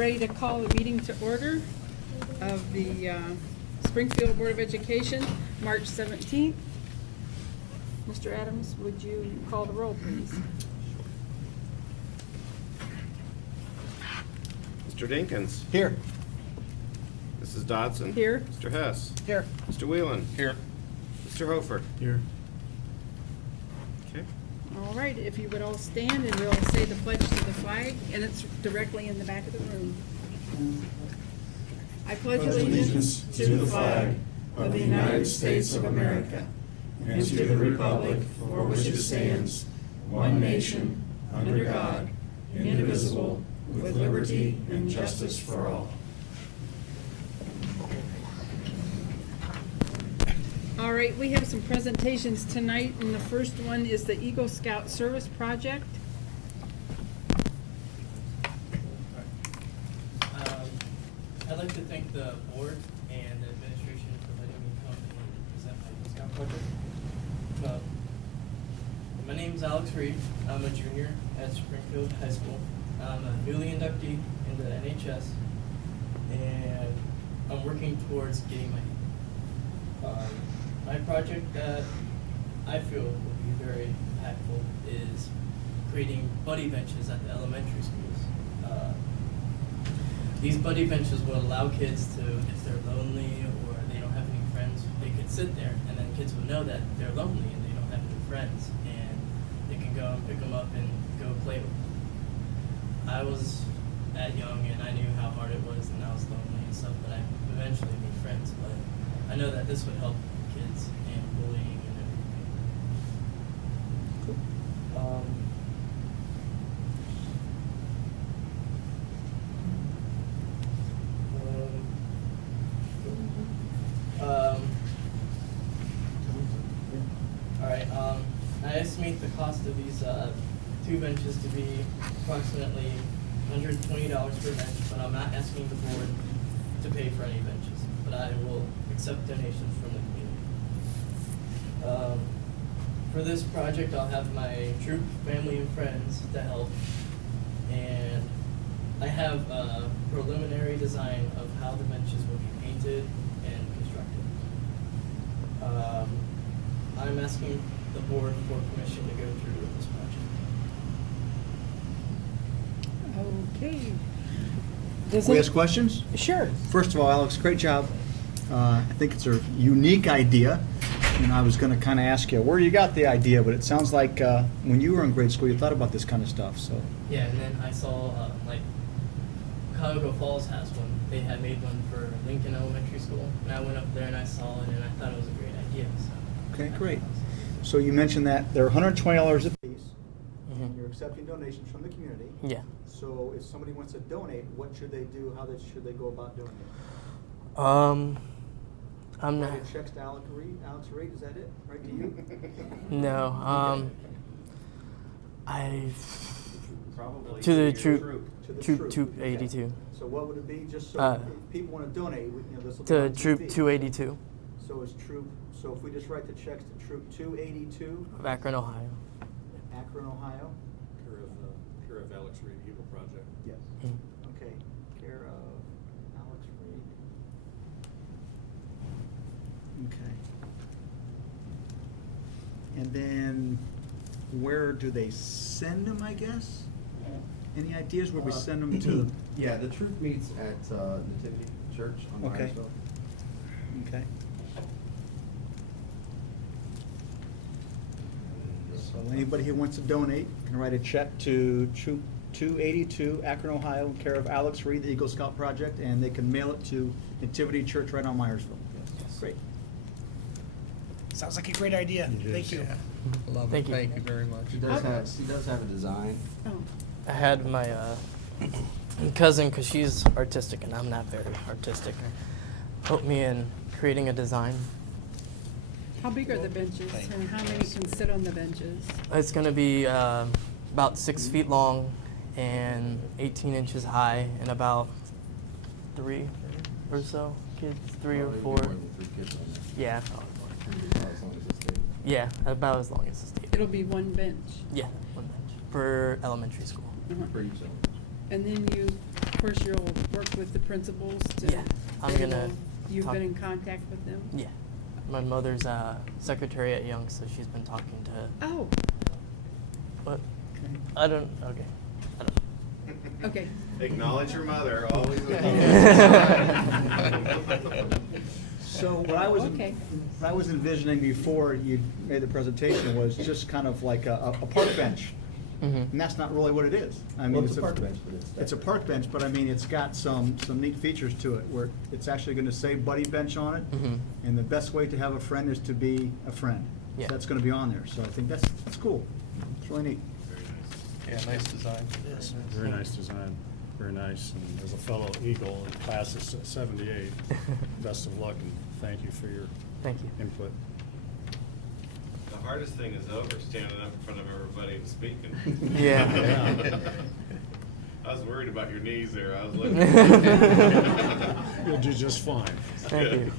ready to call the meeting to order of the Springfield Board of Education, March 17th. Mr. Adams, would you call the roll, please? Mr. Dinkins. Here. Mrs. Dodson. Here. Mr. Hess. Here. Mr. Whelan. Here. Mr. Hofer. Here. Okay. All right, if you would all stand and we'll say the pledge to the flag, and it's directly in the back of the room. I pledge allegiance to the flag of the United States of America and to the republic for which it stands, one nation, under God, indivisible, with liberty and justice for all. All right, we have some presentations tonight, and the first one is the Eagle Scout Service Project. I'd like to thank the board and the administration for letting me come and present my Eagle Scout project. My name's Alex Reed. I'm a junior at Springfield High School. I'm a newly inductee into the NHS, and I'm working towards getting my project that I feel will be very impactful is creating buddy benches at the elementary schools. These buddy benches will allow kids to, if they're lonely or they don't have any friends, they could sit there, and then kids will know that they're lonely and they don't have any friends, and they can go and pick them up and go play with them. I was that young and I knew how hard it was and I was lonely and stuff, but I eventually made friends. But I know that this would help kids and bullying and everything. Alright, I estimate the cost of these two benches to be approximately $120 per bench, but I'm not asking the board to pay for any benches, but I will accept donations from the community. For this project, I'll have my troop, family, and friends to help, and I have a preliminary design of how the benches will be painted and constructed. I'm asking the board for permission to go through with this project. Okay. Can we ask questions? Sure. First of all, Alex, great job. I think it's a unique idea. And I was going to kind of ask you where you got the idea, but it sounds like when you were in grade school, you thought about this kind of stuff. So. Yeah, and then I saw like Cuyahoga Falls has one. They had made one for Lincoln Elementary School, and I went up there and I saw it, and I thought it was a great idea. So. Okay, great. So you mentioned that they're $120 a piece, Mm-hmm. and you're accepting donations from the community. Yeah. So if somebody wants to donate, what should they do? How should they go about doing it? I'm not. Write checks to Alex Reed. Alex Reed, is that it? Right to you? No. Probably To the your troop. To the Troop 282. Okay. So what would it be? Just so if people want to donate, this will be To on Troop TV. 282 So it's troop. So if we just write the checks to Troop 282, of Akron, Ohio. Akron, Ohio. Care of Alex Reed Eagle Project. Yes. Mm. Okay. Care of Alex Reed. Okay. And then where do they send them, I guess? Any ideas where we send them to? Yeah, the troop meets at Nativity Church on Okay. Myersville. Okay. So anybody who wants to donate can write a check to Troop 282, Akron, Ohio, in care of Alex Reed, the Eagle Scout Project, and they can mail it to Nativity Church right on Myersville. Great. Sounds like a great idea. Thank you. Love Thank it. you. Thank you very much. He does have a design. Oh, I had my cousin, because she's artistic and I'm not very artistic, help me in creating a design. how big are the benches, and how many can sit on the benches? It's going to be about 6 feet long and 18 inches high, and about 3 or so kids, 3 or Probably 4. more than 3 kids on there. Yeah, probably more. About as long as it's stable. Yeah, about as long as the state. It'll be one bench. Yeah, one bench per elementary school. Uh-huh. For each element. And then you course, you'll work with the principals to. Yeah, I'm they gonna will- You've talk- been in contact with them? Yeah. My mother's secretary at Young, so she's been talking to. Oh, What? I don't. Okay. I don't. okay. Acknowledge your mother, always So what I was, Okay. what I was envisioning before you made the presentation was just kind of like a park bench. Mhm. And that's not really what it is. I mean, Well, it's a park bench, but It's a park bench, but I mean, it's got some neat features to it where it's actually gonna say buddy bench on it. Mhm. And the best way to have a friend is to be a friend. Yeah. So that's gonna be on there. So I think that's cool. It's really neat. Yeah, nice design. Very nice design, very nice. And as a fellow Eagle in class of 78, best of luck and thank you for your Thank you. input. The hardest thing is over, standing up in front of everybody and speaking. Yeah. I was worried about your knees there, I was looking. You'll do just fine. Thank you.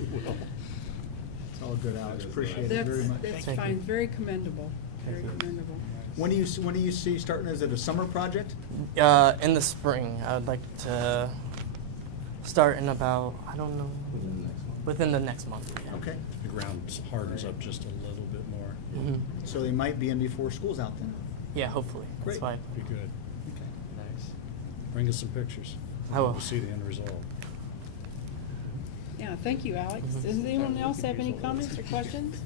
It's all good, Alex. Appreciate it That's, very much. that's Thank fine, you. very commendable, very Thank you. commendable. When do you see starting? Is it a summer project? In the spring, I would like to start in about, I don't know, within the next month. Yeah. Okay. The ground hardens up just a little bit more. Mhm. So they might be in before school's out then. Yeah, hopefully. That's Great. why. Be good. Okay. Nice. Bring us some pictures. I will. We'll see the end result. Yeah, thank you, Alex. Mhm. Does anyone else have any comments or questions?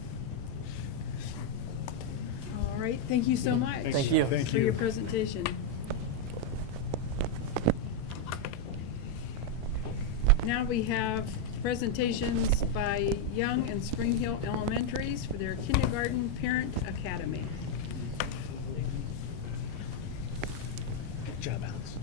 All right, thank you so much. Thank you. Thank For you. your presentation. Now we have presentations by Young and Spring Hill Elementaries for their Kindergarten Parent Academy. Good job, Alex.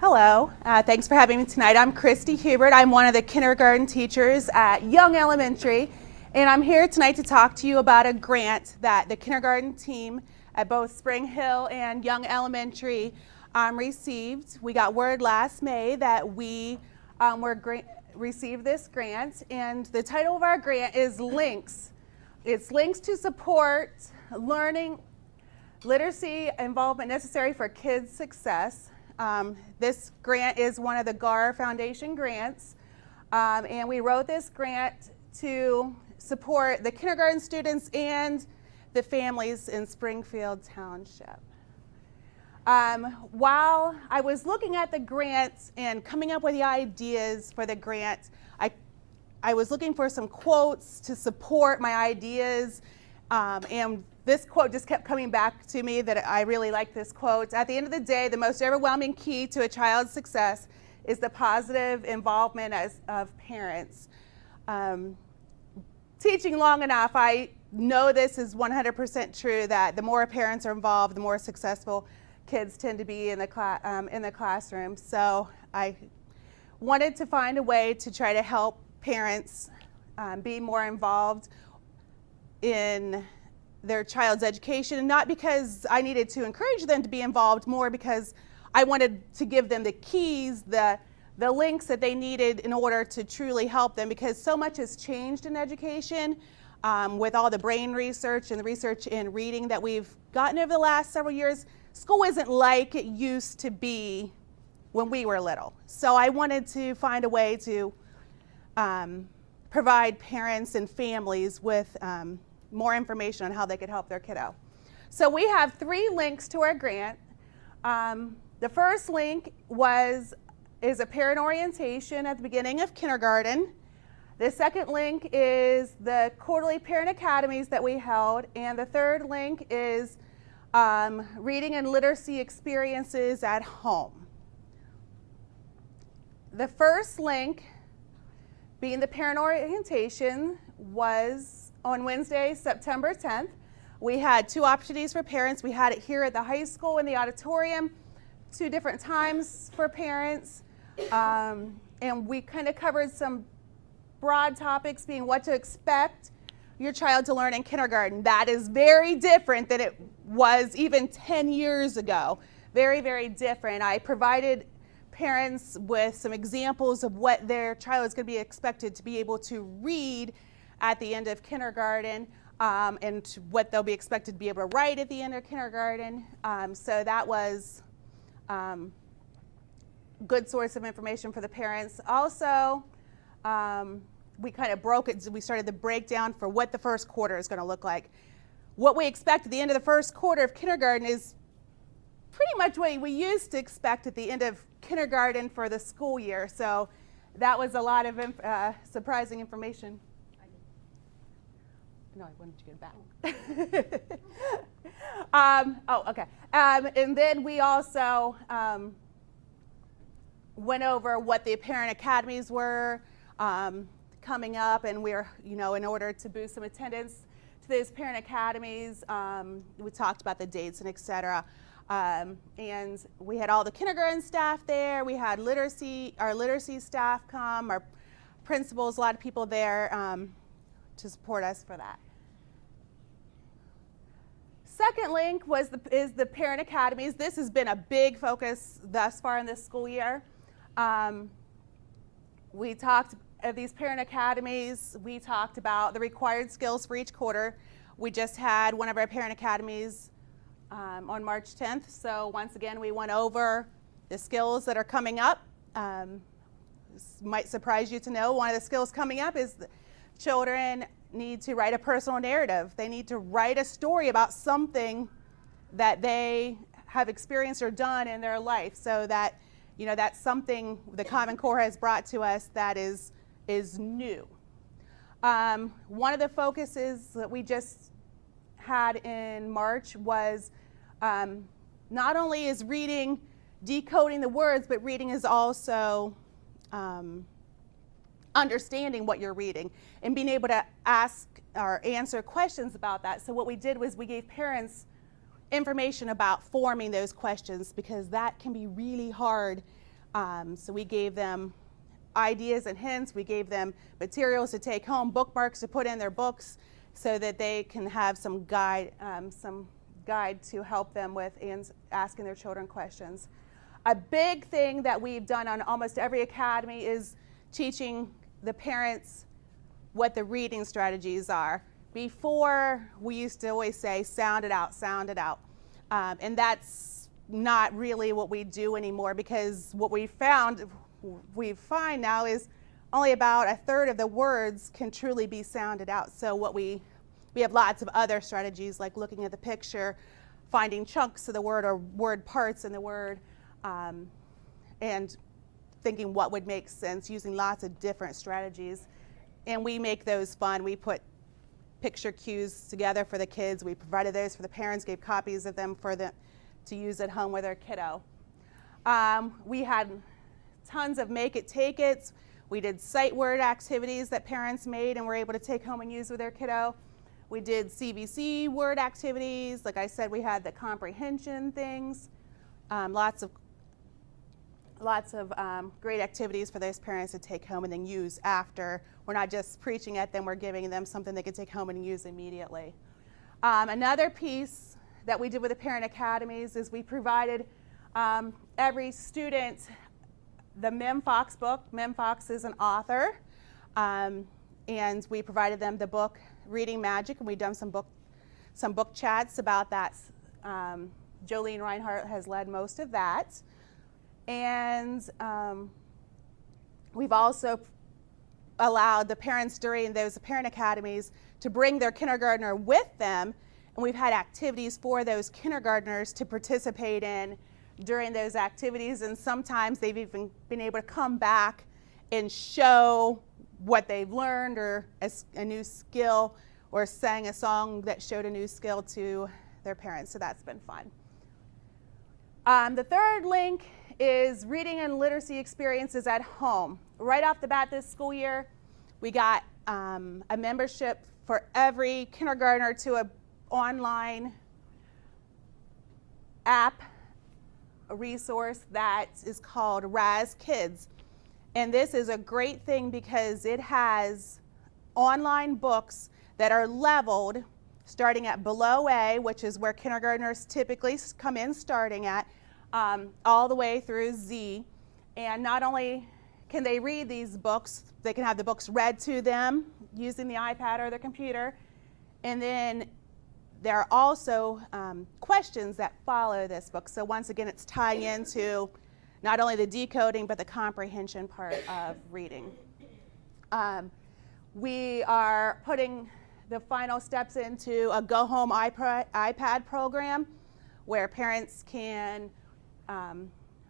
Hello, thanks for having me tonight. I'm Christy Hubert. I'm one of the kindergarten teachers at Young Elementary, and I'm here tonight to talk to you about a grant that the kindergarten team at both Spring Hill and Young Elementary received. We got word last May that we received this grant, and the title of our grant is LINKS. It's Links to Support Learning, Literacy, Involvement Necessary for Kids' Success. This grant is one of the GAR Foundation grants, and we wrote this grant to support the kindergarten students and the families in Springfield Township. While I was looking at the grant and coming up with the ideas for the grant, I was looking for some quotes to support my ideas, and this quote just kept coming back to me that I really like this quote. At the end of the day, the most overwhelming key to a child's success is the positive involvement of parents. Teaching long enough, I know this is 100% true that the more parents are involved, the more successful kids tend to be in the classroom. So I wanted to find a way to try to help parents be more involved in their child's education, and not because I needed to encourage them to be involved, more because I wanted to give them the keys, the links that they needed in order to truly help them, because so much has changed in education with all the brain research and the research in reading that we've gotten over the last several years. School isn't like it used to be when we were little. So I wanted to find a way to provide parents and families with more information on how they could help their kiddo. So we have 3 links to our grant. The first link is a parent orientation at the beginning of kindergarten. The second link is the quarterly parent academies that we held, and the third link is reading and literacy experiences at home. The first link, being the parent orientation, was on Wednesday, September 10th. We had 2 opportunities for parents. We had it here at the high school in the auditorium, 2 different times for parents. And we kind of covered some broad topics, being what to expect your child to learn in kindergarten. That is very different than it was even 10 years ago. Very, very different. I provided parents with some examples of what their child is going to be expected to be able to read at the end of kindergarten, and what they'll be expected to be able to write at the end of kindergarten. So that was good source of information for the parents. Also, we kind of broke it. We started the breakdown for what the first quarter is going to look like. What we expect at the end of the first quarter of kindergarten is pretty much what we used to expect at the end of kindergarten for the school year. So that was a lot of surprising information. No, I wanted to get it back. Okay. And then we also went over what the parent academies were coming up, and we're, in order to boost some attendance to those parent academies, we talked about the dates and et cetera. And we had all the kindergarten staff there. We had our literacy staff come, our principals, a lot of people there to support us for that. Second link is the parent academies. This has been a big focus thus far in this school year. We talked at these parent academies. We talked about the required skills for each quarter. We just had one of our parent academies on March 10th. So once again, we went over the skills that are coming up. This might surprise you to know one of the skills coming up is the children need to write a personal narrative. They need to write a story about something that they have experienced or done in their life, so that that's something the Common Core has brought to us that is new. One of the focuses that we just had in March was not only is reading decoding the words, but reading is also understanding what you're reading and being able to ask or answer questions about that. So what we did was we gave parents information about forming those questions, because that can be really hard. So we gave them ideas and hints. We gave them materials to take home, bookmarks to put in their books, so that they can have some guide to help them with asking their children questions. A big thing that we've done on almost every academy is teaching the parents what the reading strategies are. Before, we used to always say, sound it out, sound it out. And that's not really what we do anymore, because what we find now is only about a third of the words can truly be sounded out. So what we have lots of other strategies, like looking at the picture, finding chunks of the word or word parts in the word, and thinking what would make sense, using lots of different strategies. And we make those fun. We put picture cues together for the kids. We provided those for the parents, gave copies of them for them to use at home with their kiddo. We had tons of make it, take it. We did sight word activities that parents made and were able to take home and use with their kiddo. We did CVC word activities. Like I said, we had the comprehension things. Lots of great activities for those parents to take home and then use after. We're not just preaching at them, we're giving them something they can take home and use immediately. Another piece that we did with the parent academies is we provided every student the Mem Fox book. Mem Fox is an author, and we provided them the book Reading Magic, and we've done some book chats about that. Jolene Reinhardt has led most of that. And we've also allowed the parents during those parent academies to bring their kindergartner with them, and we've had activities for those kindergartners to participate in during those activities, and sometimes they've even been able to come back and show what they've learned, or a new skill, or sang a song that showed a new skill to their parents. So that's been fun. The third link is reading and literacy experiences at home. Right off the bat this school year, we got a membership for every kindergartner to an online app, a resource that is called Raz Kids. And this is a great thing because it has online books that are leveled starting at below A, which is where kindergartners typically come in starting at, all the way through Z. And not only can they read these books, they can have the books read to them using the iPad or their computer. And then there are also questions that follow this book. So once again, it's tying into not only the decoding, but the comprehension part of reading. We are putting the final steps into a Go Home iPad program where parents can,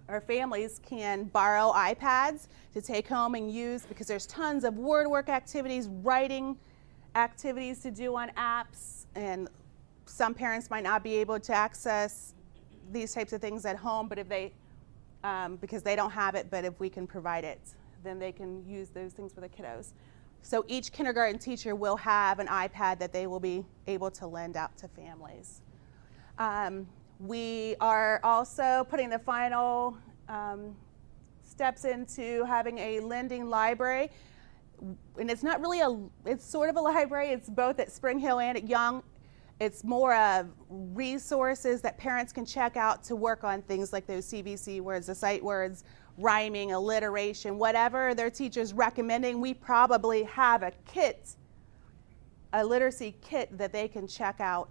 or families can borrow iPads to take home and use, because there's tons of word work activities, writing activities to do on apps, and some parents might not be able to access these types of things at home, but if they, because they don't have it, but if we can provide it, then they can use those things for the kiddos. So each kindergarten teacher will have an iPad that they will be able to lend out to families. We are also putting the final steps into having a lending library. And it's not really it's sort of a library. It's both at Spring Hill and at Young. It's more of resources that parents can check out to work on things like those CVC words, the sight words, rhyming, alliteration, whatever their teacher's recommending. We probably have a kit, a literacy kit that they can check out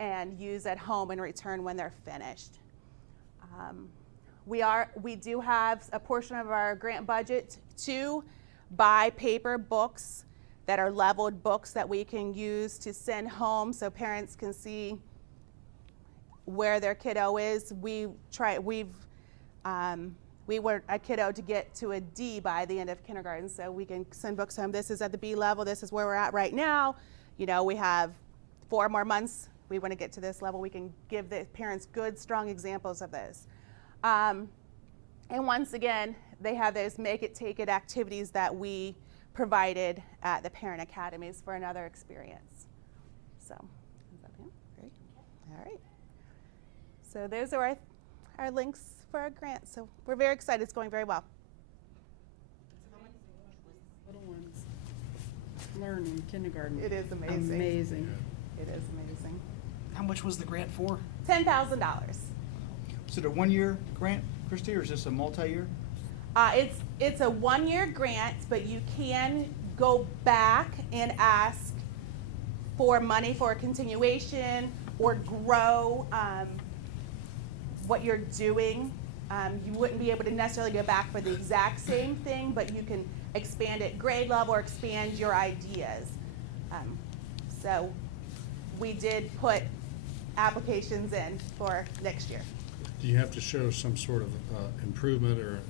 and use at home and return when they're finished. We do have a portion of our grant budget to buy paper books that are leveled books that we can use to send home so parents can see where their kiddo is. We want a kiddo to get to a D by the end of kindergarten, so we can send books home. This is at the B level. This is where we're at right now. You know, we have 4 more months. We want to get to this level. We can give the parents good, strong examples of this. And once again, they have those make it, take it activities that we provided at the parent academies for another experience. So, is that him? Great. All right. So those are our links for our grant. So we're very excited. It's going very well. Little ones learn in kindergarten. It is amazing. Amazing. It is amazing. How much was the grant for? $10,000. Is it a 1-year grant, Christy, or is this a multi-year? It's a 1-year grant, but you can go back and ask for money for a continuation or grow what you're doing. You wouldn't be able to necessarily go back for the exact same thing, but you can expand it grade level or expand your ideas. So we did put applications in for next year. Do you have to show some sort of improvement or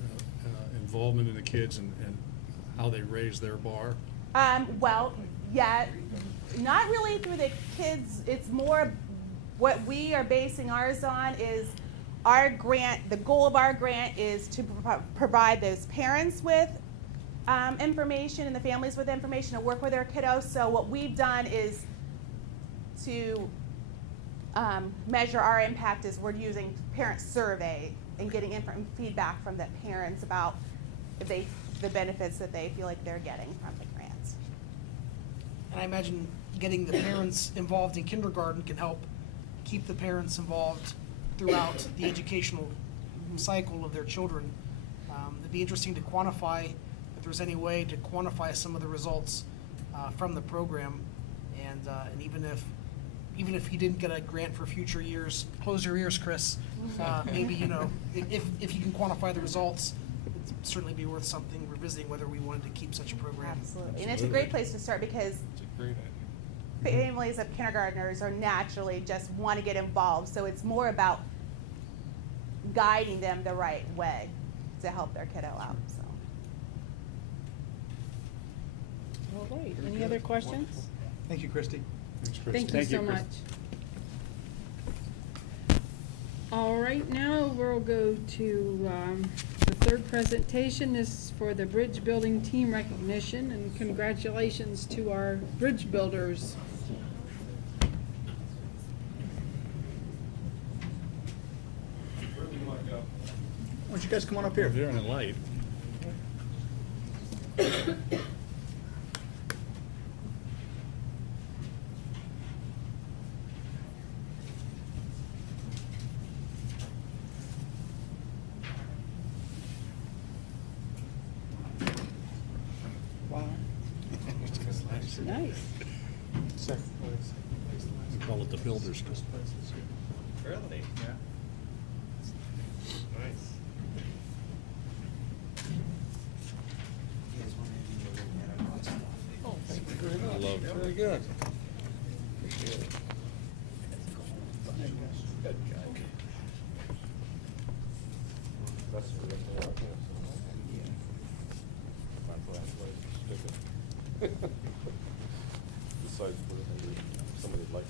involvement in the kids and how they raise their bar? Well, yeah, not really through the kids. It's more what we are basing ours on is our grant. The goal of our grant is to provide those parents with information and the families with information to work with their kiddos. So what we've done is to measure our impact is we're using parent survey and getting feedback from the parents about if the benefits that they feel like they're getting from the grants. And I imagine getting the parents involved in kindergarten can help keep the parents involved throughout the educational cycle of their children. It'd be interesting to quantify, if there's any way to quantify some of the results from the program, and even if you didn't get a grant for future years, close your ears, Chris. Maybe, you know, if you can quantify the results, it'd certainly be worth something revisiting whether we wanted to keep such a program. Absolutely. And it's a great place to start because It's a great idea. families of kindergartners are naturally just want to get involved. So it's more about guiding them the right way to help their kiddo out. So. All right. Any other questions? Thank you, Christy. Thanks, Chris. Thank you so Chris. much. All right, now we'll go to the third presentation. This is for the bridge building team recognition, and congratulations to our bridge builders. Why don't you guys come on up here? They're in a light. Nice. Second place. We call it the Builders Cup. Really? Yeah. Nice. I love it. Very good. Besides for maybe somebody'd like it.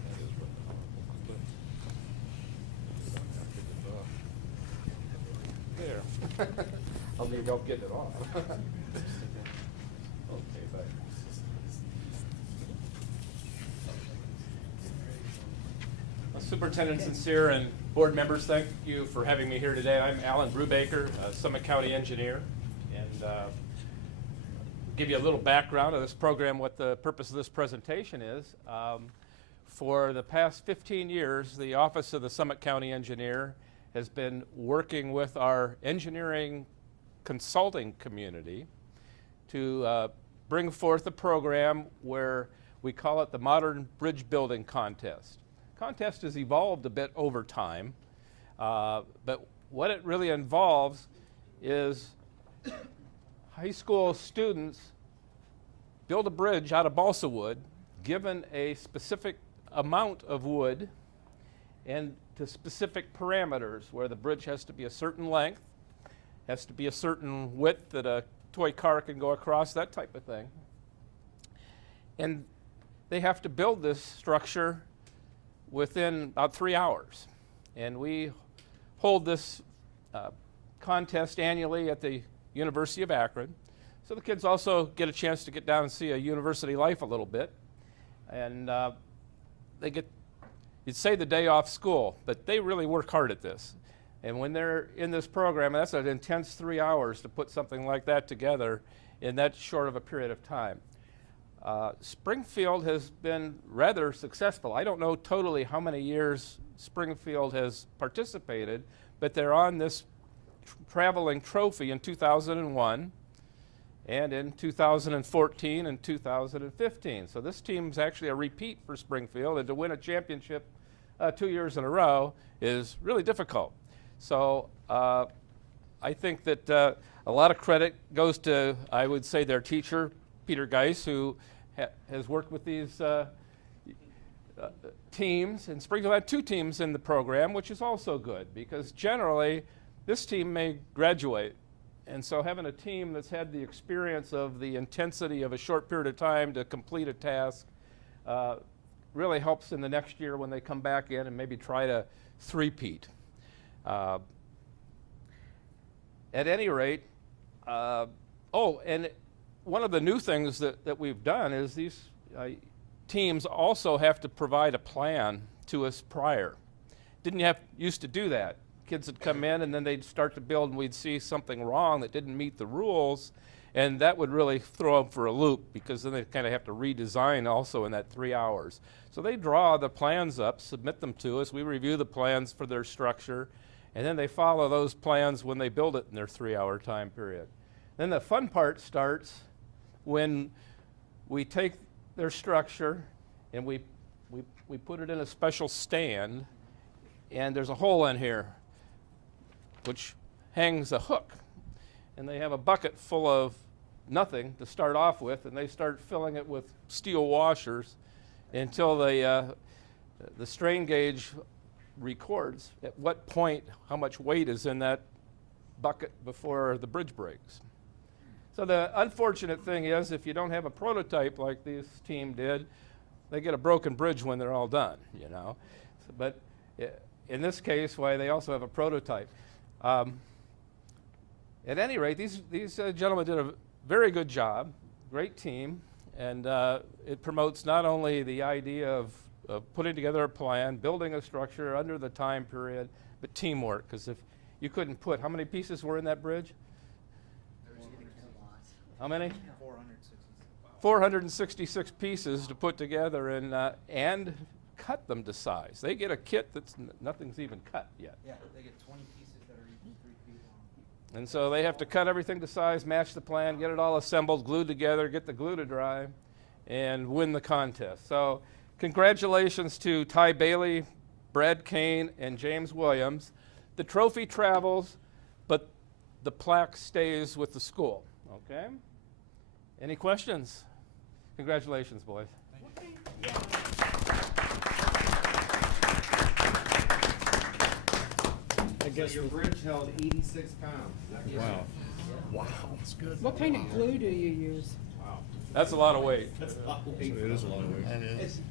That is what the there. I'll leave y'all getting it off. Okay, thanks. Superintendent Sincere and board members, thank you for having me here today. I'm Alan Brubaker, a Summit County engineer, and give you a little background of this program, what the purpose of this presentation is. For the past 15 years, the Office of the Summit County Engineer has been working with our engineering consulting community to bring forth a program where we call it the Modern Bridge Building Contest. Contest has evolved a bit over time, but what it really involves is high school students build a bridge out of balsa wood, given a specific amount of wood and to specific parameters, where the bridge has to be a certain length, has to be a certain width that a toy car can go across, that type of thing. And they have to build this structure within about 3 hours. And we hold this contest annually at the University of Akron. So the kids also get a chance to get down and see a university life a little bit. And they get, you'd say the day off school, but they really work hard at this. And when they're in this program, that's an intense 3 hours to put something like that together in that short of a period of time. Springfield has been rather successful. I don't know totally how many years Springfield has participated, but they're on this traveling trophy in 2001 and in 2014 and 2015. So this team's actually a repeat for Springfield, and to win a championship 2 years in a row is really difficult. So I think that a lot of credit goes to, I would say, their teacher, Peter Geis, who has worked with these teams. And Springfield had 2 teams in the program, which is also good, because generally this team may graduate. And so having a team that's had the experience of the intensity of a short period of time to complete a task really helps in the next year when they come back in and maybe try to three-peat. At any rate, and one of the new things that we've done is these teams also have to provide a plan to us prior. Didn't used to do that. Kids would come in and then they'd start to build and we'd see something wrong that didn't meet the rules, and that would really throw them for a loop, because then they'd kind of have to redesign also in that 3 hours. So they draw the plans up, submit them to us, we review the plans for their structure, and then they follow those plans when they build it in their 3 hour time period. Then the fun part starts when we take their structure and we put it in a special stand, and there's a hole in here which hangs a hook. And they have a bucket full of nothing to start off with, and they start filling it with steel washers until the strain gauge records at what point how much weight is in that bucket before the bridge breaks. So the unfortunate thing is, if you don't have a prototype like this team did, they get a broken bridge when they're all done, you know. But in this case, why they also have a prototype. At any rate, these gentlemen did a very good job, great team, and it promotes not only the idea of putting together a plan, building a structure under the time period, but teamwork, because if you couldn't put, how many pieces were in that bridge? How many? 466 pieces to put together and cut them to size. They get a kit that's nothing's even cut yet. Yeah, they get 20 pieces that are each 3 feet And so they have to cut everything to size, match the plan, get it all assembled, glued together, get the glue to dry, and win the contest. So congratulations to Ty Bailey, Brad Kane, and James Williams. The trophy travels, but the plaque stays with the school, okay? Any questions? Congratulations, boys. I guess Your bridge held 86 pounds. Is that Wow. Wow, that's good. What kind of glue do you use? Wow. That's a lot of weight. It is a lot of weight.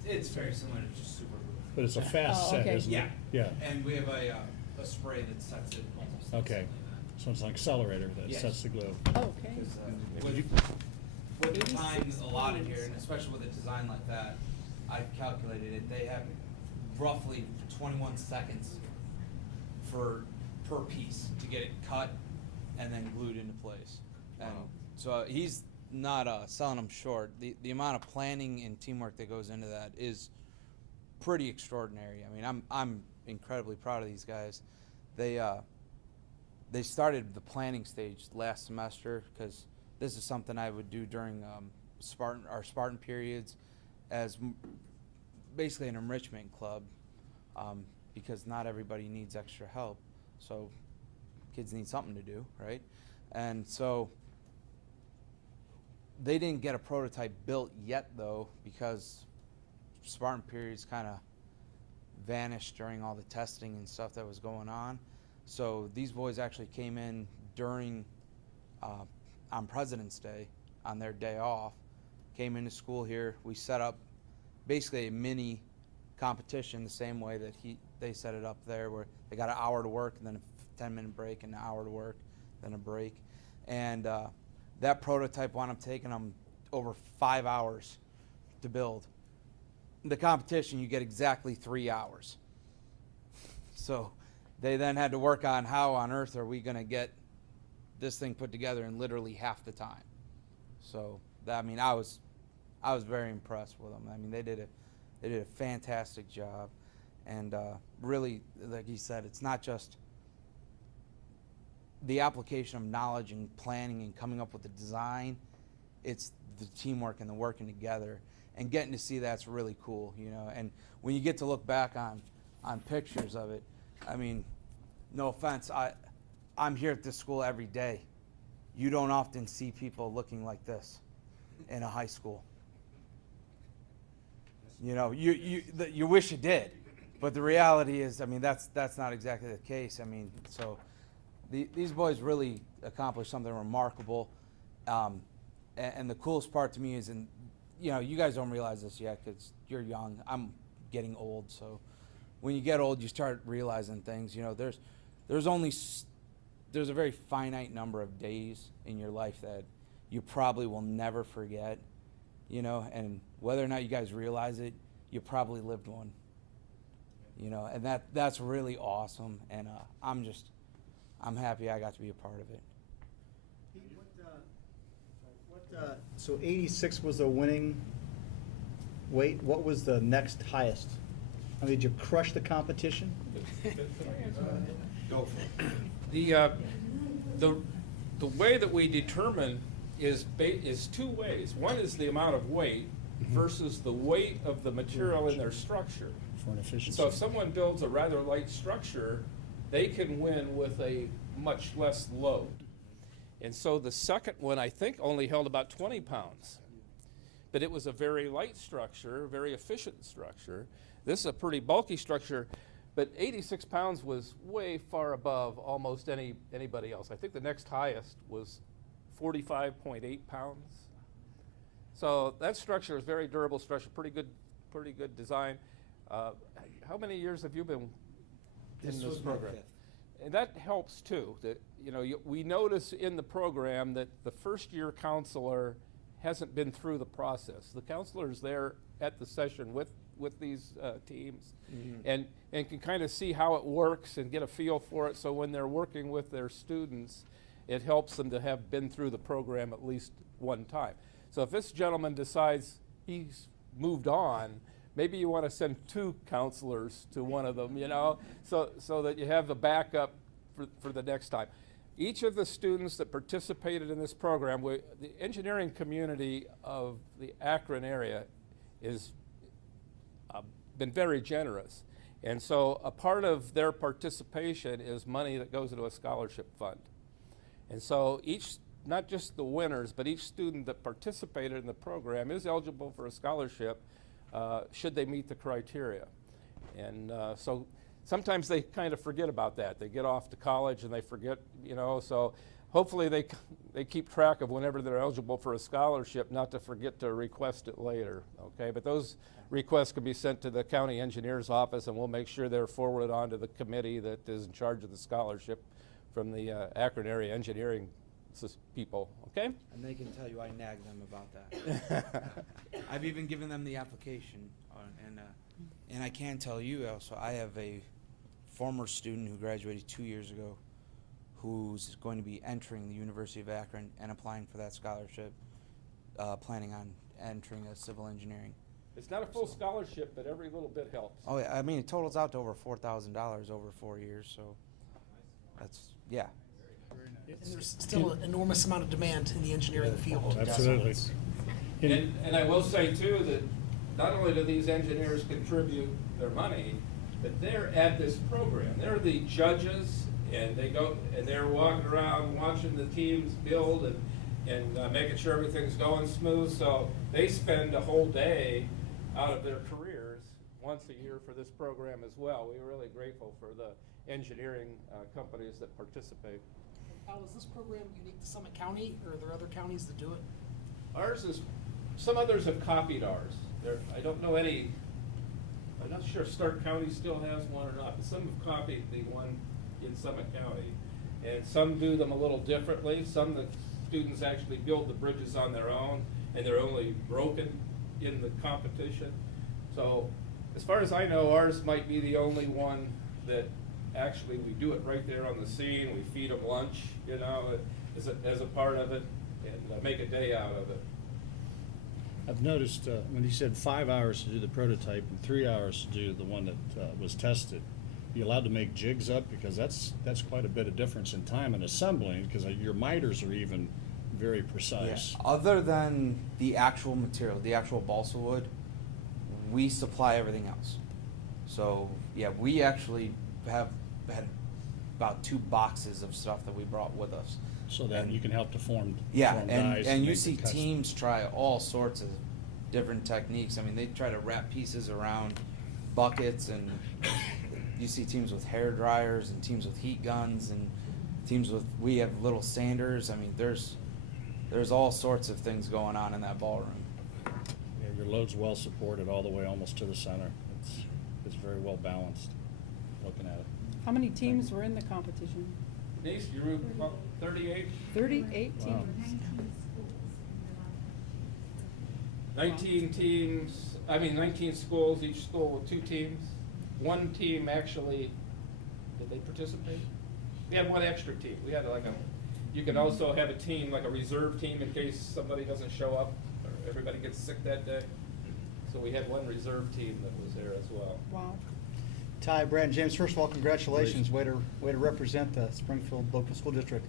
It's very similar to just super glue. But it's a fast Oh, set, okay. isn't it? Yeah. Yeah, And we have a spray that sets it almost. okay. So it's an accelerator that Yes. sets the glue. Okay. Because with the time allotted here, and especially with a design like that, I've calculated it, they have roughly 21 seconds per piece to get it cut and then glued into place. And so he's not selling them short. The amount of planning and teamwork that goes into that is pretty extraordinary. I mean, I'm incredibly proud of these guys. They started the planning stage last semester because this is something I would do during our Spartan periods as basically an enrichment club, because not everybody needs extra help. So kids need something to do, right? And so they didn't get a prototype built yet, though, because Spartan periods kind of vanished during all the testing and stuff that was going on. So these boys actually came in during on President's Day, on their day off, came into school here. We set up basically a mini competition the same way that they set it up there, where they got an hour to work and then a 10-minute break and an hour to work, then a break. And that prototype wound up taking them over 5 hours to build. The competition, you get exactly 3 hours. So they then had to work on how on earth are we going to get this thing put together in literally half the time. So I mean, I was very impressed with them. I mean, they did a fantastic job, and really, like he said, it's not just the application of knowledge and planning and coming up with the design. It's the teamwork and the working together, and getting to see that's really cool, you know. And when you get to look back on pictures of it, I mean, no offense, I'm here at this school every day. You don't often see people looking like this in a high school. You know, you wish you did, but the reality is, I mean, that's not exactly the case. I mean, so these boys really accomplished something remarkable, and the coolest part to me is, and you know, you guys don't realize this yet because you're young. I'm getting old, so when you get old, you start realizing things. You know, there's a very finite number of days in your life that you probably will never forget, you know, and whether or not you guys realize it, you probably lived one, you know, and that's really awesome, and I'm happy I got to be a part of it. So 86 was the winning weight. What was the next highest? I mean, did you crush the competition? Go for it. The way that we determine is two ways. One is the amount of weight versus the weight of the material in their structure. For an efficiency. So if someone builds a rather light structure, they can win with a much less load. And so the second one, I think, only held about 20 pounds. But it was a very light structure, very efficient structure. This is a pretty bulky structure, but 86 pounds was way far above almost anybody else. I think the next highest was 45.8 pounds. So that structure is very durable structure, pretty good design. How many years have you been in this program? And that helps too. That we notice in the program that the first-year counselor hasn't been through the process. The counselor is there at the session with these teams, and can kind of see how it works and get a feel for it. So when they're working with their students, it helps them to have been through the program at least one time. So if this gentleman decides he's moved on, maybe you want to send 2 counselors to one of them, you know, so that you have the backup for the next time. each of the students that participated in this program, the engineering community of the Akron area is been very generous. And so a part of their participation is money that goes into a scholarship fund. And so each, not just the winners, but each student that participated in the program is eligible for a scholarship should they meet the criteria. And so sometimes they kind of forget about that. They get off to college and they forget, you know, so hopefully they keep track of whenever they're eligible for a scholarship, not to forget to request it later, okay? But those requests can be sent to the county engineer's office, and we'll make sure they're forwarded on to the committee that is in charge of the scholarship from the Akron area engineering people, okay? And they can tell you I nag them about that. I've even given them the application, and I can tell you also, I have a former student who graduated 2 years ago who's going to be entering the University of Akron and applying for that scholarship, planning on entering a civil engineering. It's not a full scholarship, but every little bit helps. Oh, yeah, I mean, it totals out to over $4,000 over 4 years, so that's, yeah. And there's still an enormous amount of demand in the engineering field. Absolutely. And I will say too that not only do these engineers contribute their money, but they're at this program. They're the judges, and they go and they're walking around watching the teams build and making sure everything's going smooth. So they spend a whole day out of their careers once a year for this program as well. We're really grateful for the engineering companies that participate. Al, is this program unique to Summit County, or are there other counties that do it? Ours is, some others have copied ours. I don't know any, I'm not sure if Stark County still has one or not, but some have copied the one in Summit County. And some do them a little differently. Some the students actually build the bridges on their own, and they're only broken in the competition. So as far as I know, ours might be the only one that actually we do it right there on the scene. We feed them lunch, you know, as a part of it, and make a day out of it. I've noticed when you said 5 hours to do the prototype and 3 hours to do the one that was tested, you allowed to make jigs up, because that's quite a bit of difference in time in assembling, because your miters are even very precise. Yeah. Other than the actual material, the actual balsa wood, we supply everything else. So yeah, we actually had about 2 boxes of stuff that we brought with us. So that you can help to form Yeah, form and dies you make see the custom. teams try all sorts of different techniques. I mean, they try to wrap pieces around buckets, and you see teams with hair dryers and teams with heat guns and teams with, we have little sanders. I mean, there's all sorts of things going on in that ballroom. Yeah, your load's well supported all the way almost to the center. It's very well balanced, looking at it. How many teams were in the competition? Denise, you were about 38? 38 Wow. teams. 19 teams, 19 schools, each school with 2 teams. One team actually, did they participate? We had one extra team. We had you can also have a team, like a reserve team, in case somebody doesn't show up or everybody gets sick that day. So we had one reserve team that was there as well. Wow. Ty, Brad, and James, first of all, congratulations. Way to represent the Springfield Local School District.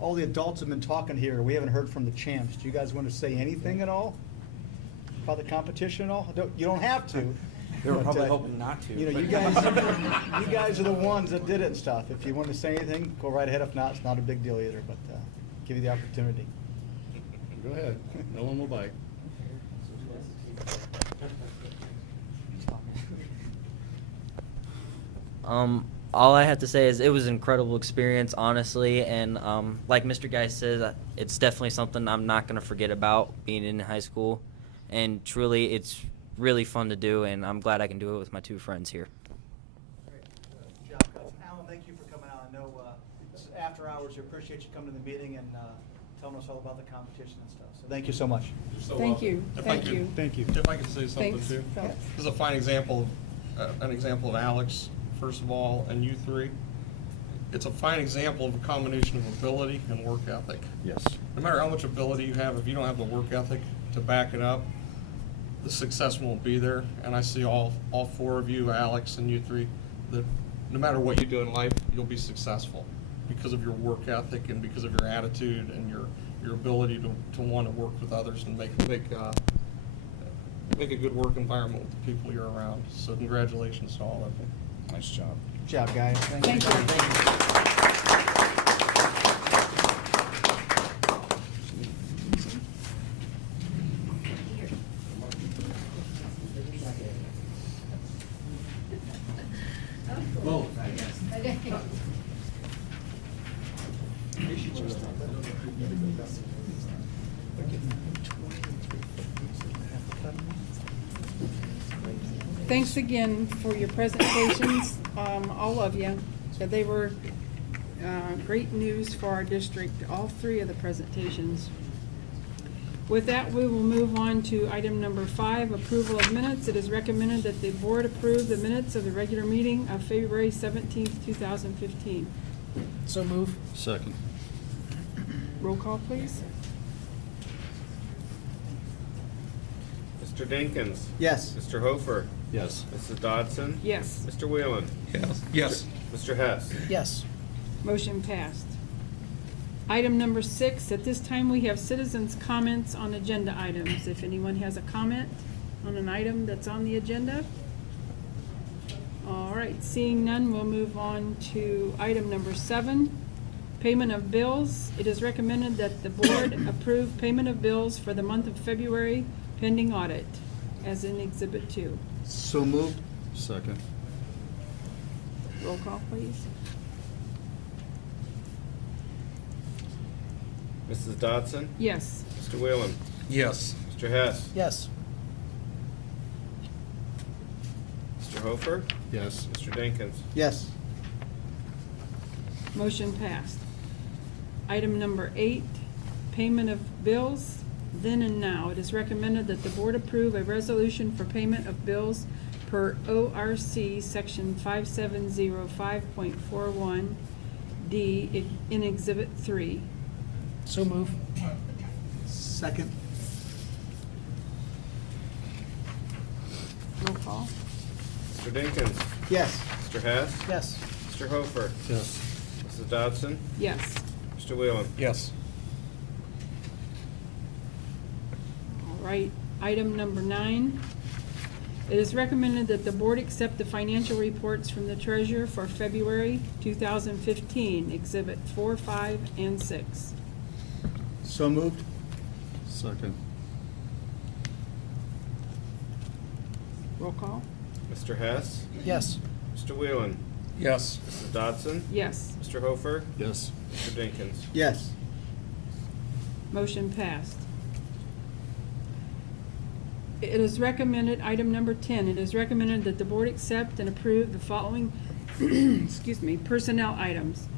All the adults have been talking here. We haven't heard from the champs. Do you guys want to say anything at all about the competition at all? You don't have to. They were but, probably hoping not to. You know, but- you guys are the ones that did it and stuff. If you want to say anything, go right ahead. If not, it's not a big deal either, but give you the opportunity. Go ahead. No one will bite. All I have to say is it was an incredible experience, honestly, and like Mr. Guy says, it's definitely something I'm not going to forget about being in high school, and truly it's really fun to do, and I'm glad I can do it with my 2 friends here. Great. Good job, Coach. Alan, thank you for coming out. I know this is after hours. We appreciate you coming to the meeting and telling us all about the competition and stuff. So thank you so much. Thank you. Thank you. Thank you. If I could say something Thanks, too. Phil. This is a fine example, an example of Alex, first of all, and you 3. It's a fine example of a combination of ability and work ethic. Yes. No matter how much ability you have, if you don't have the work ethic to back it up, the success won't be there. And I see all 4 of you, Alex and you 3, that no matter what you do in life, you'll be successful. because of your work ethic and because of your attitude and your ability to want to work with others and make a good work environment with the people you're around. So congratulations to all of you. Nice job. Good job, guys. Thank you. Thanks again for your presentations, all of you. They were great news for our district, all three of the presentations. With that, we will move on to item number 5, approval of minutes. It is recommended that the board approve the minutes of the regular meeting of February 17th, 2015. So move. Second. Roll call, please. Mr. Dinkins? Yes. Mr. Hofer? Yes. Mrs. Dodson? Yes. Mr. Whalen? Yes. Mr. Hess? Yes. Motion passed. Item number 6, at this time we have citizens' comments on agenda items. If anyone has a comment on an item that's on the agenda. All right, seeing none, we'll move on to item number 7, payment of bills. It is recommended that the board approve payment of bills for the month of February pending audit, as in Exhibit 2. So moved. Second. Roll call, please. Mrs. Dodson? Yes. Mr. Whalen? Yes. Mr. Hess? Yes. Mr. Hofer? Yes. Mr. Dinkins? Yes. Motion passed. Item number 8, payment of bills, then and now. It is recommended that the board approve a resolution for payment of bills per ORC Section 5705.41D in Exhibit 3. So move. Second. Roll call. Mr. Dinkins? Yes. Mr. Hess? Yes. Mr. Hofer? Yes. Mrs. Dodson? Yes. Mr. Whalen? Yes. All right, item number 9. It is recommended that the board accept the financial reports from the treasurer for February 2015, Exhibit 4, 5, and 6. So moved. Second. Roll call. Mr. Hess? Yes. Mr. Whalen? Yes. Mrs. Dodson? Yes. Mr. Hofer? Yes. Mr. Dinkins? Yes. Motion passed. It is recommended, item number 10, it is recommended that the board accept and approve the following, excuse me, personnel items.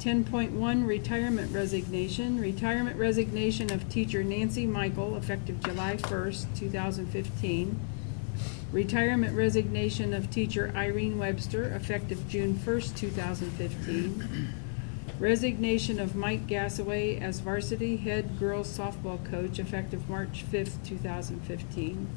10.1, retirement resignation. Retirement resignation of teacher Nancy Michael, effective July 1st, 2015. Retirement resignation of teacher Irene Webster, effective June 1st, 2015. Resignation of Mike Gassaway as varsity head girls softball coach, effective March 5th, 2015.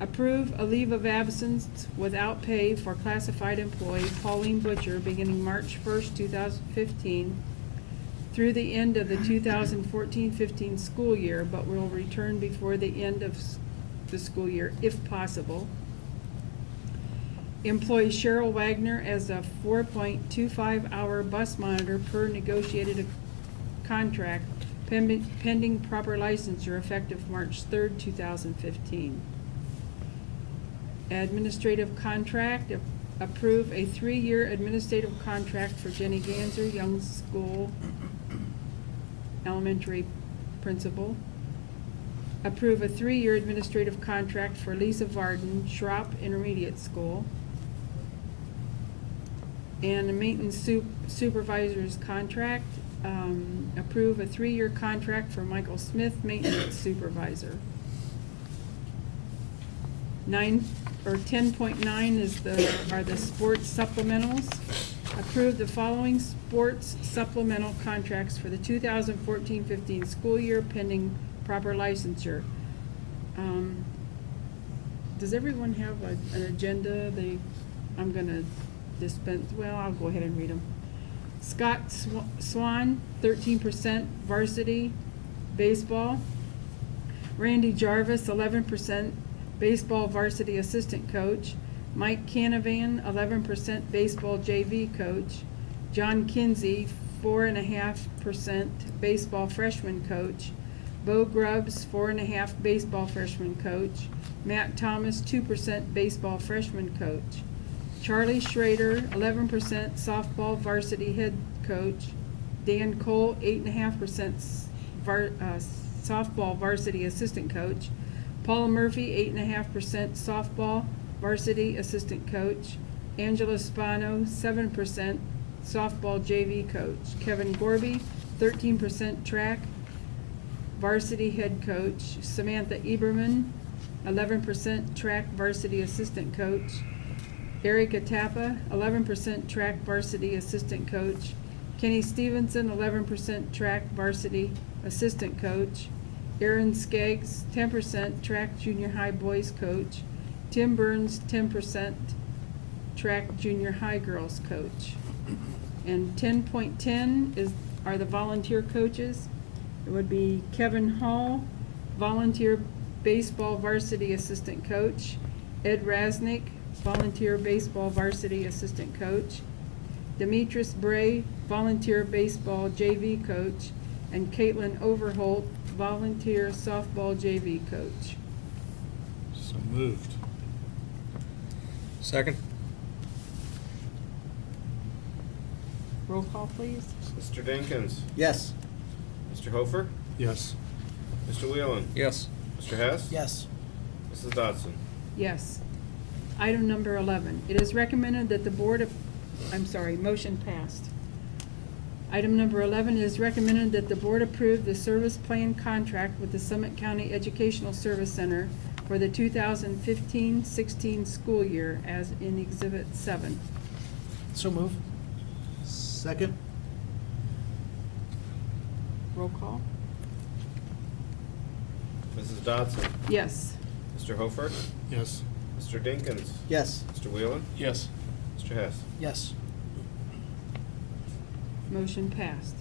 Approve a leave of absence without pay for classified employee Pauline Butcher beginning March 1st, 2015 through the end of the 2014-15 school year, but will return before the end of the school year if possible. Employee Cheryl Wagner as a 4.25-hour bus monitor per negotiated contract pending proper licensure effective March 3rd, 2015. Administrative contract, approve a 3-year administrative contract for Jenny Ganser, Young School Elementary Principal. Approve a 3-year administrative contract for Lisa Varden, Schropp Intermediate School. And a maintenance supervisor's contract, approve a 3-year contract for Michael Smith, maintenance supervisor. 10.9 are the sports supplementals. Approve the following sports supplemental contracts for the 2014-15 school year pending proper licensure. Does everyone have an agenda? I'm gonna dispense, well, I'll go ahead and read them. Scott Swan, 13% varsity baseball. Randy Jarvis, 11% baseball varsity assistant coach. Mike Canavan, 11% baseball JV coach. John Kinsey, 4.5% baseball freshman coach. Bo Grubbs, 4.5% baseball freshman coach. Matt Thomas, 2% baseball freshman coach. Charlie Schrader, 11% softball varsity head coach. Dan Cole, 8.5% softball varsity assistant coach. Paula Murphy, 8.5% softball varsity assistant coach. Angela Spano, 7% softball JV coach. Kevin Gorby, 13% track varsity head coach. Samantha Eberman, 11% track varsity assistant coach. Erica Tappa, 11% track varsity assistant coach. Kenny Stevenson, 11% track varsity assistant coach. Aaron Skeggs, 10% track junior high boys coach. Tim Burns, 10% track junior high girls coach. And 10.10 are the volunteer coaches. It would be Kevin Hall, volunteer baseball varsity assistant coach. Ed Rasnick, volunteer baseball varsity assistant coach. Demetris Bray, volunteer baseball JV coach. And Caitlin Overholt, volunteer softball JV coach. So moved. Second? Roll call, please. Mr. Dinkins? Yes. Mr. Hofer? Yes. Mr. Wheelan? Yes. Mr. Hess? Yes. Mrs. Dodson? Yes. Item number 11, it is recommended that the motion passed. Item number 11, it is recommended that the board approve the service plan contract with the Summit County Educational Service Center for the 2015-16 school year as in Exhibit 7. So move. Second? Roll call? Mrs. Dodson? Yes. Mr. Hofer? Yes. Mr. Dinkins? Yes. Mr. Wheelan? Yes. Mr. Hess? Yes. Motion passed.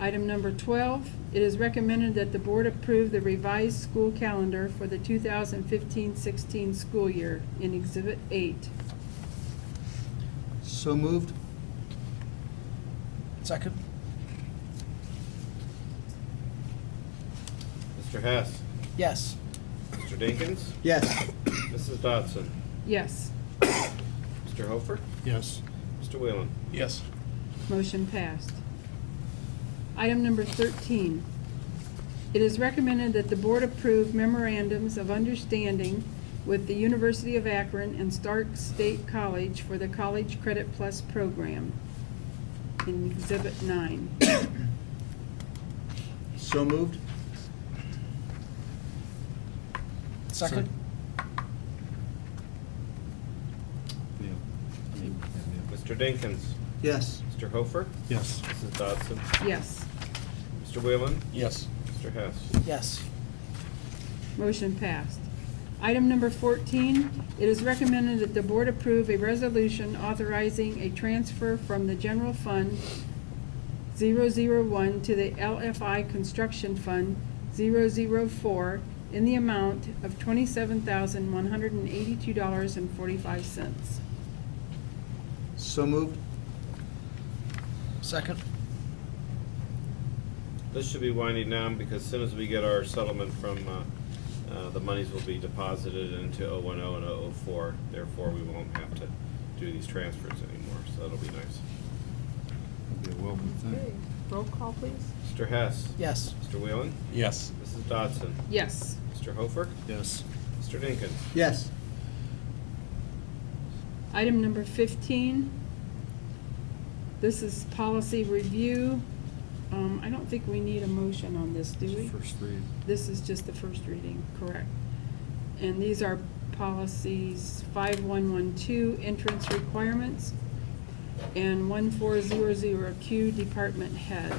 Item number 12, it is recommended that the board approve the revised school calendar for the 2015-16 school year in Exhibit 8. So moved? Second. Mr. Hess? Yes. Mr. Dinkins? Yes. Mrs. Dodson? Yes. Mr. Hofer? Yes. Mr. Wheelan? Yes. Motion passed. Item number 13. It is recommended that the board approve memorandums of understanding with the University of Akron and Stark State College for the College Credit Plus program in Exhibit 9. So moved? Second. Mr. Dinkins? Yes. Mr. Hofer? Yes. Mrs. Dodson? Yes. Mr. Wheelan? Yes. Mr. Hess? Yes. Motion passed. Item number 14, it is recommended that the board approve a resolution authorizing a transfer from the General Fund 001 to the LFI Construction Fund 004 in the amount of $27,182.45. So moved? Second. This should be winding down because as soon as we get our settlement from, the monies will be deposited into 010 and 004. Therefore, we won't have to do these transfers anymore, so that'll be nice. Be a welcome thing. Roll call, please. Mr. Hess? Yes. Mr. Wheelan? Yes. Mrs. Dodson? Yes. Mr. Hofer? Yes. Mr. Dinkins? Yes. Item number 15, this is policy review. I don't think we need a motion on this, do we? First read. This is just the first reading, correct. And these are policies 5112, entrance requirements, and 1400Q, department head.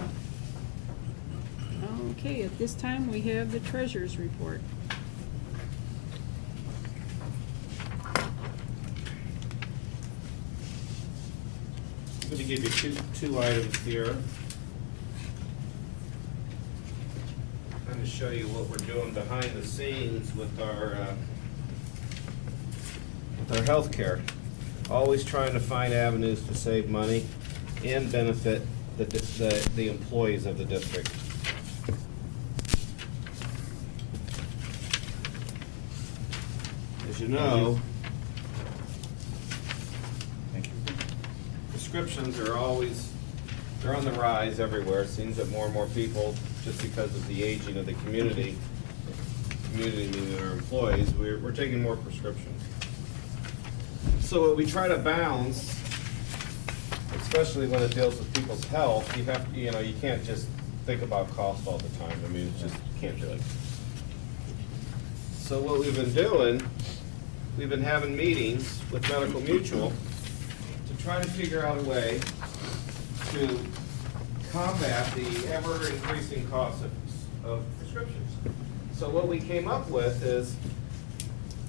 Okay, at this time, we have the treasurer's report. I'm gonna give you two items here. I'm gonna show you what we're doing behind the scenes with our healthcare. Always trying to find avenues to save money and benefit the employees of the district. As you know, prescriptions are always, they're on the rise everywhere. It seems that more and more people, just because of the aging of the community meaning our employees, we're taking more prescriptions. So what we try to balance, especially when it deals with people's health, you can't just think about cost all the time. I mean, it's just, you can't do it. So what we've been doing, we've been having meetings with Medical Mutual to try to figure out a way to combat the ever-increasing cost of prescriptions. So what we came up with is,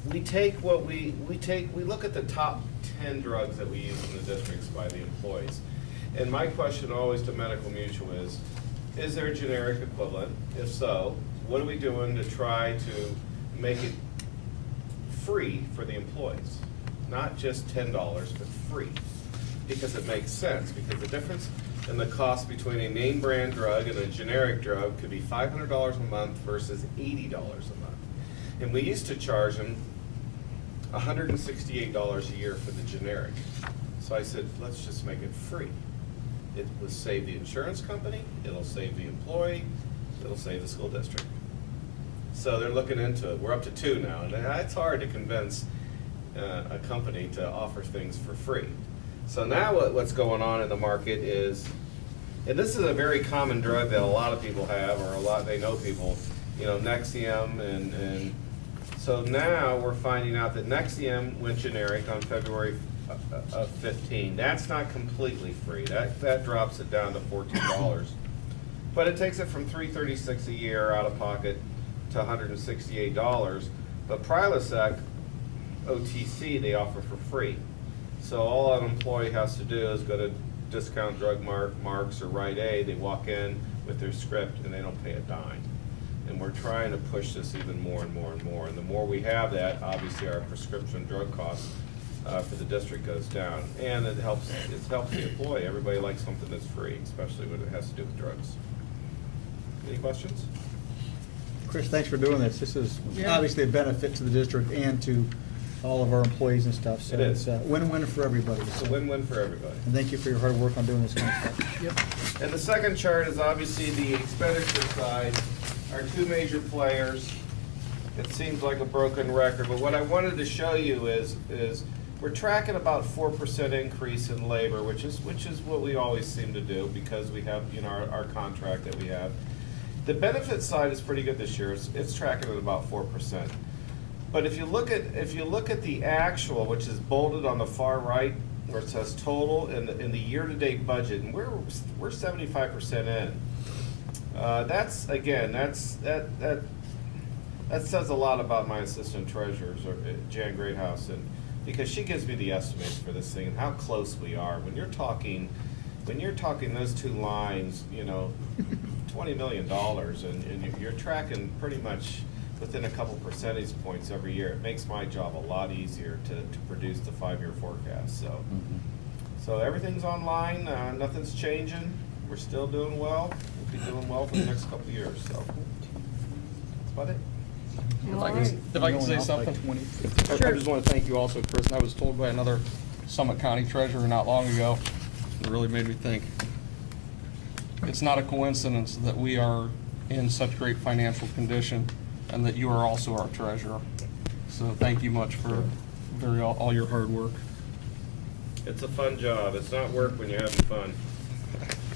we look at the top 10 drugs that we use in the districts by the employees. And my question always to Medical Mutual is there a generic equivalent? If so, what are we doing to try to make it free for the employees? Not just $10, but free. Because it makes sense, because the difference in the cost between a name brand drug and a generic drug could be $500 a month versus $80 a month. And we used to charge them $168 a year for the generic. So I said, let's just make it free. It will save the insurance company, it'll save the employee, it'll save the school district. So they're looking into it. We're up to 2 now, and it's hard to convince a company to offer things for free. So now what's going on in the market is, and this is a very common drug that a lot of people have, or they know people, Nexium, and so now we're finding out that Nexium went generic on February of 15. That's not completely free. That drops it down to $14. But it takes it from $336 a year out of pocket to $168. But Prilosec OTC they offer for free. So all an employee has to do is go to Discount Drug Marks or Rite Aid. They walk in with their script and they don't pay a dime. And we're trying to push this even more and more and more. And the more we have that, obviously our prescription drug costs for the district goes down. And it helps the employee. Everybody likes something that's free, especially when it has to do with drugs. Any questions? Chris, thanks for doing this. This is Yeah. obviously a benefit to the district and to all of our employees and stuff. So It is. it's a win-win for everybody. It's a win-win for everybody. And thank you for your hard work on doing this kind of stuff. Yep. And the second chart is obviously the expenditure side. Our 2 major players. It seems like a broken record, but what I wanted to show you is we're tracking about 4% increase in labor, which is what we always seem to do because we have our contract that we have. The benefit side is pretty good this year. It's tracking at about 4%. But if you look at the actual, which is bolded on the far right, where it says total in the year-to-date budget, and we're 75% in. That says a lot about my assistant treasurers, or Jan Greathouse, and because she gives me the estimates for this thing and how close we are. When you're talking those 2 lines, $20 million, and you're tracking pretty much within a couple percentage points every year. It makes my job a lot easier to produce the 5-year forecast. So everything's online. Nothing's changing. We're still doing well. We'll be doing well for the next couple of years. So that's about it. If I can say Going off by something? 20. I just want to thank you also, Chris. I was told by another Summit County treasurer not long ago, it really made me think. It's not a coincidence that we are in such great financial condition and that you are also our treasurer. So thank you much for all your hard work. It's a fun job. It's not work when you're having fun.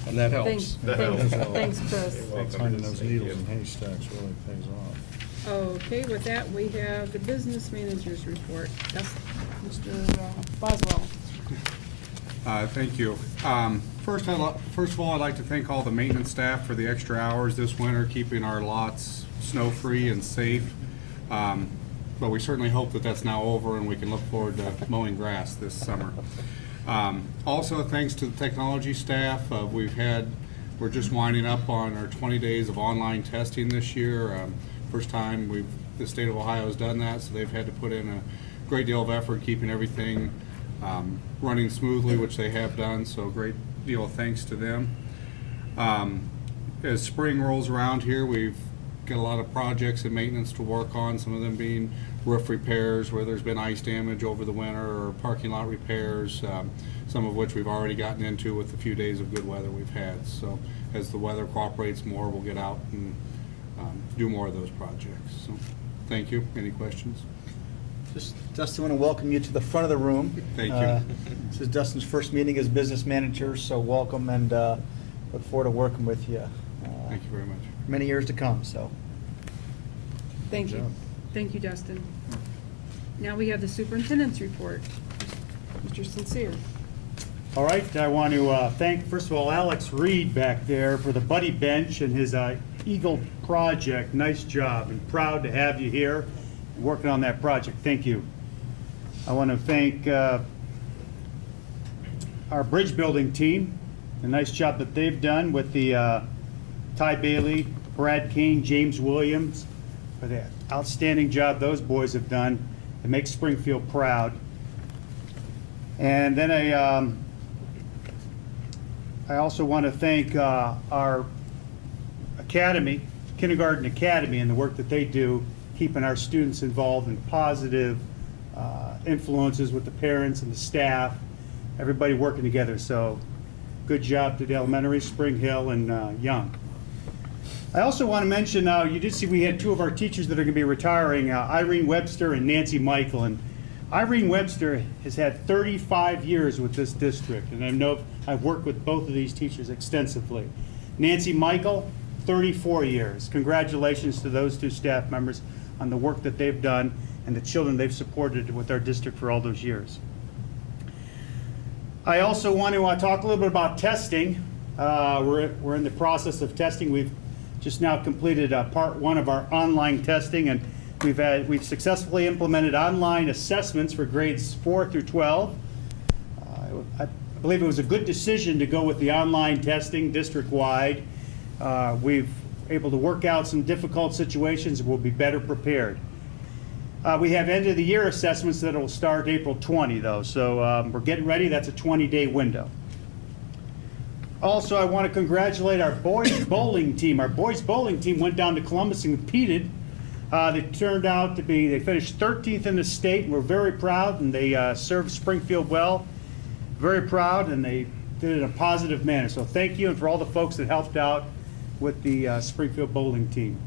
And that helps. Thanks, That thanks, helps. thanks, Chris. You're welcome. Finding those Thank needles you. in haystacks really pays off. Okay, with that, we have the business manager's report. That's Mr. Boswell. Thank you. First of all, I'd like to thank all the maintenance staff for the extra hours this winter, keeping our lots snow-free and safe. But we certainly hope that that's now over and we can look forward to mowing grass this summer. Also, thanks to the technology staff, we're just winding up on our 20 days of online testing this year. First time the state of Ohio has done that, so they've had to put in a great deal of effort keeping everything running smoothly, which they have done, so great deal of thanks to them. As spring rolls around here, we've got a lot of projects and maintenance to work on, some of them being roof repairs where there's been ice damage over the winter, or parking lot repairs, some of which we've already gotten into with the few days of good weather we've had. So as the weather cooperates more, we'll get out and do more of those projects. So thank you. Any questions? Just, Dustin, I want to welcome you to the front of the room. Thank you. This is Dustin's first meeting as business manager, so welcome, and look forward to working with you. Thank you very much. Many years to come, so. Thank Good you. job. Thank you, Dustin. Now we have the superintendent's report. Mr. Sincere. All right, I want to thank, first of all, Alex Reed back there for the buddy bench and his Eagle project. Nice job, and proud to have you here working on that project. Thank you. I want to thank our bridge building team, the nice job that they've done with the Ty Bailey, Brad King, James Williams, for the outstanding job those boys have done to make Springfield proud. And then I also want to thank our academy, Kindergarten Academy, and the work that they do, keeping our students involved in positive influences with the parents and the staff, everybody working together. So good job to the elementary, Spring Hill, and Young. I also want to mention, you did see we had two of our teachers that are going to be retiring, Irene Webster and Nancy Michael. And Irene Webster has had 35 years with this district, and I know I've worked with both of these teachers extensively. Nancy Michael, 34 years. Congratulations to those two staff members on the work that they've done and the children they've supported with our district for all those years. I also want to talk a little bit about testing. We're in the process of testing. We've just now completed part one of our online testing, and we've successfully implemented online assessments for grades 4 through 12. I believe it was a good decision to go with the online testing district-wide. We've able to work out some difficult situations and we'll be better prepared. We have end of the year assessments that will start April 20 though, so we're getting ready. That's a 20-day window. Also, I want to congratulate our boys bowling team. Our boys bowling team went down to Columbus and competed. They turned out to be, they finished 13th in the state, and we're very proud, and they served Springfield well. Very proud, and they did it in a positive manner. So thank you, and for all the folks that helped out with the Springfield bowling team.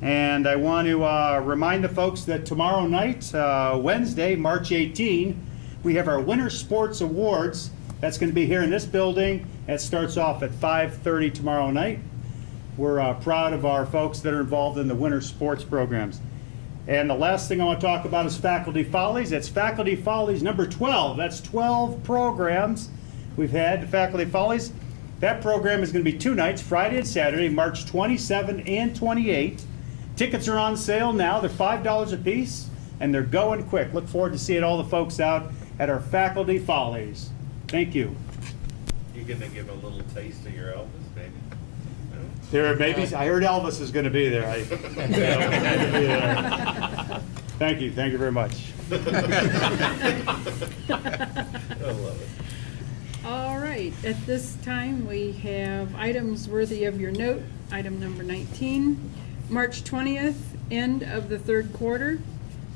And I want to remind the folks that tomorrow night, Wednesday, March 18, we have our Winter Sports Awards. That's going to be here in this building. It starts off at 5:30 tomorrow night. We're proud of our folks that are involved in the winter sports programs. And the last thing I want to talk about is Faculty Follies. That's Faculty Follies number 12. That's 12 programs we've had, Faculty Follies. That program is going to be 2 nights, Friday and Saturday, March 27 and 28. Tickets are on sale now. They're $5 a piece, and they're going quick. Look forward to seeing all the folks out at our Faculty Follies. Thank you. You gonna give a little taste of your Elvis, maybe? No? There may be, I heard Elvis is going to be there. Thank you very much. I love it. All right, at this time, we have items worthy of your note. Item number 19, March 20th, end of the third quarter.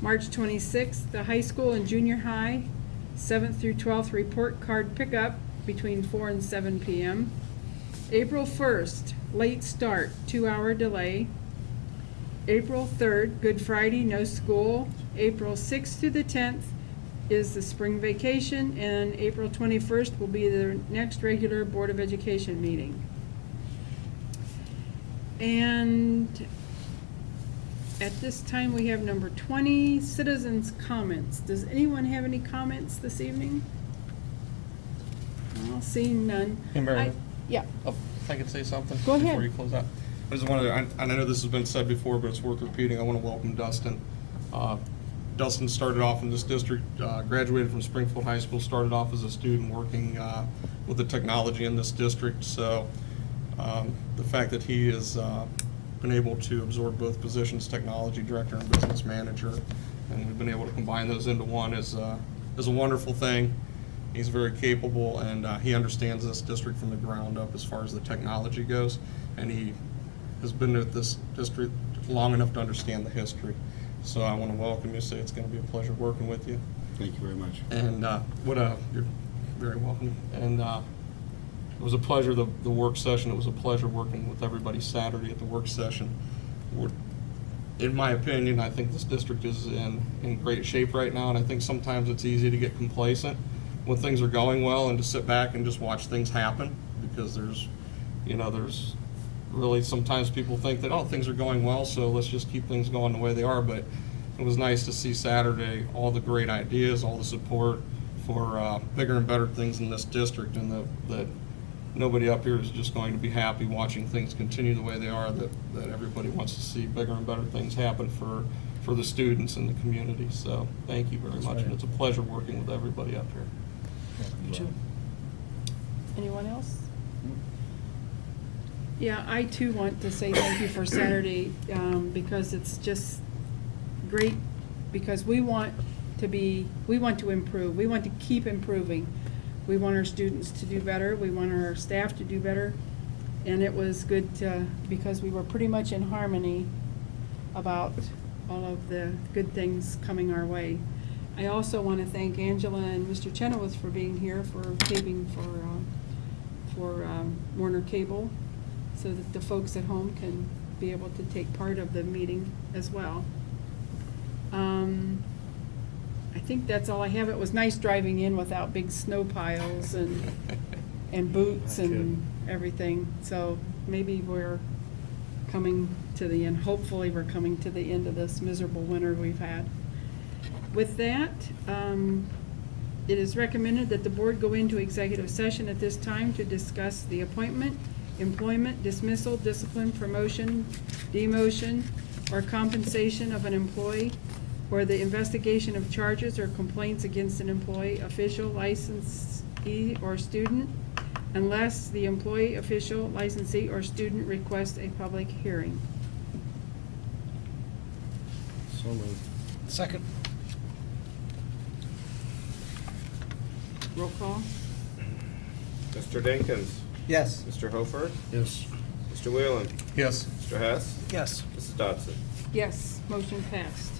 March 26th, the high school and junior high, 7th through 12th report card pickup between 4 and 7 p.m. April 1st, late start, 2-hour delay. April 3rd, Good Friday, no school. April 6th through the 10th is the spring vacation, and April 21st will be the next regular Board of Education meeting. And at this time, we have number 20, citizens' comments. Does anyone have any comments this evening? Well, seeing none. Hey, Mary. Yeah. If I could say something Go before ahead. you close out. I just wanted to, I know this has been said before, but it's worth repeating. I want to welcome Dustin. Dustin started off in this district, graduated from Springfield High School, started off as a student working with the technology in this district. So the fact that he has been able to absorb both positions, technology director and business manager, and we've been able to combine those into one is a wonderful thing. He's very capable, and he understands this district from the ground up as far as the technology goes, and he has been with this district long enough to understand the history. So I want to welcome you, say it's going to be a pleasure working with you. Thank you very much. And you're very welcome. And it was a pleasure, the work session. It was a pleasure working with everybody Saturday at the work session. In my opinion, I think this district is in great shape right now, and I think sometimes it's easy to get complacent when things are going well and to sit back and just watch things happen, because there's really sometimes people think that, oh, things are going well, so let's just keep things going the way they are. But it was nice to see Saturday all the great ideas, all the support for bigger and better things in this district, and that nobody up here is just going to be happy watching things continue the way they are, that everybody wants to see bigger and better things happen for the students and the community. So thank you very much, and it's a pleasure working with everybody up here. You too. Anyone else? Yeah, I too want to say thank you for Saturday, because it's just great, because we want to improve, we want to keep improving. We want our students to do better, we want our staff to do better, and it was good because we were pretty much in harmony about all of the good things coming our way. I also want to thank Angela and Mr. Chenoweth for being here, for taping for Warner Cable, so that the folks at home can be able to take part of the meeting as well. I think that's all I have. It was nice driving in without big snow piles and boots and everything. So maybe we're coming to the end. Hopefully we're coming to the end of this miserable winter we've had. With that, it is recommended that the board go into executive session at this time to discuss the appointment, employment, dismissal, discipline, promotion, demotion, or compensation of an employee, or the investigation of charges or complaints against an employee, official, licensee, or student, unless the employee, official, licensee, or student requests a public hearing. So moved. Second. Roll call. Mr. Dinkins? Yes. Mr. Hofer? Yes. Mr. Whalen? Yes. Mr. Hess? Yes. Mrs. Dodson? Yes, motion passed.